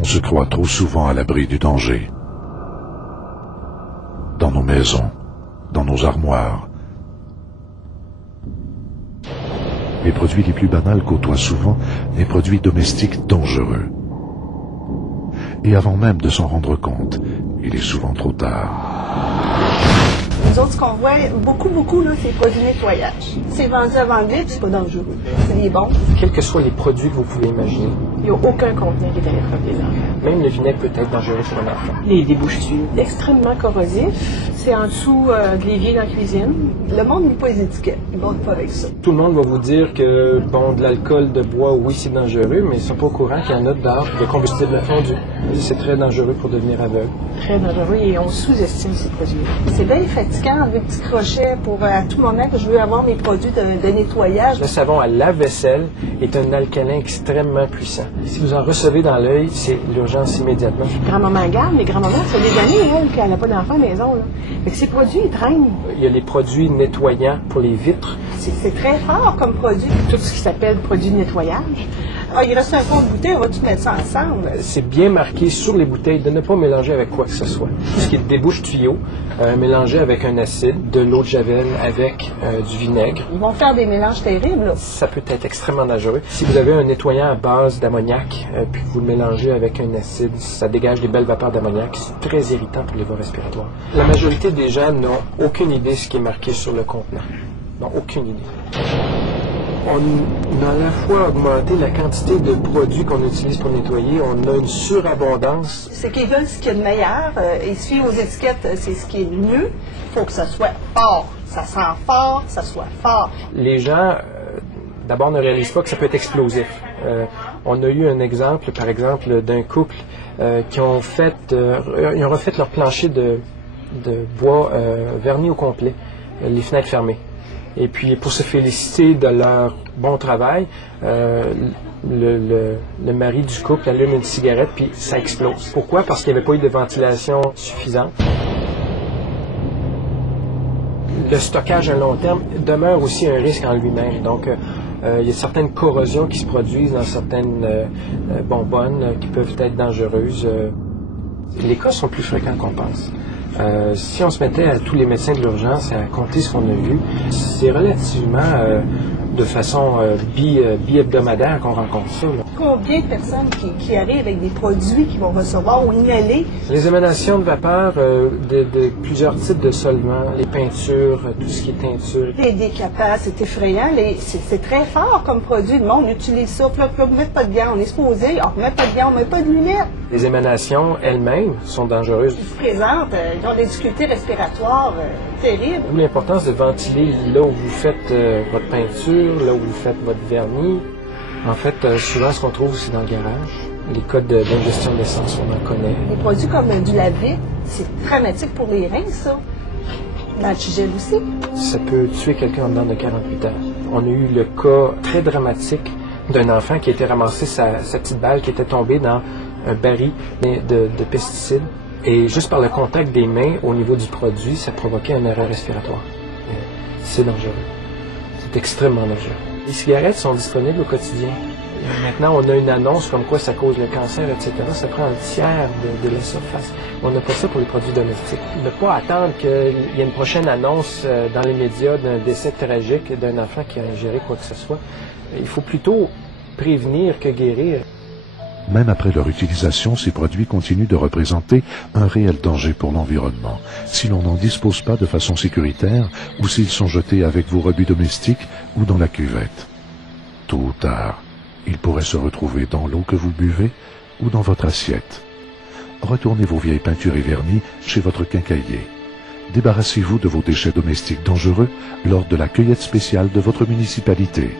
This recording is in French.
On se croit trop souvent à l'abri du danger. Dans nos maisons, dans nos armoires. Les produits les plus banals côtoient souvent des produits domestiques dangereux. Et avant même de s'en rendre compte, il est souvent trop tard. Nous autres, ce qu'on voit beaucoup, là, c'est les produits de nettoyage. C'est vendu avant le vide, c'est pas dangereux. C'est bon. Quels que soient les produits que vous pouvez imaginer. Il n'y a aucun contenant qui est à l'épreuve des enfants. Même le vinaigre peut être dangereux pour un enfant. Les débouches-tuyaux, extrêmement corrosifs. C'est en dessous de l'évier dans la cuisine. Le monde n'est pas les étiquettes. Ils ne vont pas avec ça. Tout le monde va vous dire que, bon, de l'alcool de bois, oui, c'est dangereux, mais ils ne sont pas au courant qu'il y en a dehors de combustible fondu. C'est très dangereux pour devenir aveugle. Très dangereux et on sous-estime ces produits. C'est bien fatigant avec des petits crochets pour à tout moment que je veux avoir mes produits de nettoyage. Le savon à lave-vaisselle est un alcalin extrêmement puissant. Si vous en recevez dans l'œil, c'est l'urgence immédiatement. Grand-maman garde, mais grand-maman, ça fait des années, elle, qu'elle n'a pas d'enfant à la maison. Là. Fait que ces produits, ils traînent. Il y a les produits nettoyants pour les vitres. C'est très fort comme produit. Tout ce qui s'appelle produit de nettoyage. Ah, il reste un fond de bouteille, on va tout mettre ça ensemble. C'est bien marqué sur les bouteilles de ne pas mélanger avec quoi que ce soit. Tout ce qui est débouche-tuyau, mélangé avec un acide, de l'eau de javel avec du vinaigre. Ils vont faire des mélanges terribles. Là. Ça peut être extrêmement dangereux. Si vous avez un nettoyant à base d'ammoniac, puis que vous le mélangez avec un acide, ça dégage des belles vapeurs d'ammoniac. C'est très irritant pour les voies respiratoires. La majorité des gens n'ont aucune idée de ce qui est marqué sur le contenant. N'ont aucune idée. On a à la fois augmenté la quantité de produits qu'on utilise pour nettoyer, on a une surabondance. C'est qu'ils veulent ce qu'il y a de meilleur. Ils se fient aux étiquettes, c'est ce qui est le mieux. Il faut que ça soit fort. Ça sent fort, ça soit fort. Les gens, d'abord, ne réalisent pas que ça peut être explosif. On a eu un exemple, par exemple, d'un couple qui ont ils ont refait leur plancher de bois verni au complet, les fenêtres fermées. Et puis, pour se féliciter de leur bon travail, le mari du couple allume une cigarette, puis ça explose. Pourquoi? Parce qu'il n'y avait pas eu de ventilation suffisante. Le stockage à long terme demeure aussi un risque en lui-même. Donc, il y a certaines corrosions qui se produisent dans certaines bonbonnes qui peuvent être dangereuses. Les cas sont plus fréquents qu'on pense. Si on se mettait à tous les médecins de l'urgence à compter ce qu'on a vu, c'est relativement de façon bi-hebdomadaire qu'on rencontre ça. Là. Combien de personnes qui arrivent avec des produits qu'ils vont recevoir ou inhaler? Les émanations de vapeur de plusieurs types de solvants, les peintures, tout ce qui est teinture. Les décapables, c'est effrayant. C'est très fort comme produit. Le monde utilise ça. Puis là, on ne met pas de gants. On est supposé. On ne met pas de gants, on ne met pas de lunettes. Les émanations elles-mêmes sont dangereuses. Ils se présentent, ils ont des difficultés respiratoires terribles. D'où l'importance de ventiler là où vous faites votre peinture, là où vous faites votre vernis. En fait, souvent, ce qu'on trouve, c'est dans le garage. Les codes d'ingestion d'essence, on en connaît. Des produits comme du lave-vite, c'est dramatique pour les reins, ça. L'antigel aussi. Ça peut tuer quelqu'un en dedans de 48 heures. On a eu le cas très dramatique d'un enfant qui a été ramassé sa petite balle qui était tombée dans un baril de pesticides. Et juste par le contact des mains au niveau du produit, ça provoquait un arrêt respiratoire. C'est dangereux. C'est extrêmement dangereux. Les cigarettes sont disponibles au quotidien. Maintenant, on a une annonce comme quoi ça cause le cancer, etc. Ça prend un tiers de la surface. On n'a pas ça pour les produits domestiques. Ne pas attendre qu'il y ait une prochaine annonce dans les médias d'un décès tragique d'un enfant qui a ingéré quoi que ce soit. Il faut plutôt prévenir que guérir. Même après leur utilisation, ces produits continuent de représenter un réel danger pour l'environnement, si l'on n'en dispose pas de façon sécuritaire ou s'ils sont jetés avec vos rebuts domestiques ou dans la cuvette. Tôt ou tard, ils pourraient se retrouver dans l'eau que vous buvez ou dans votre assiette. Retournez vos vieilles peintures et vernis chez votre quincaillier. Débarrassez-vous de vos déchets domestiques dangereux lors de la cueillette spéciale de votre municipalité.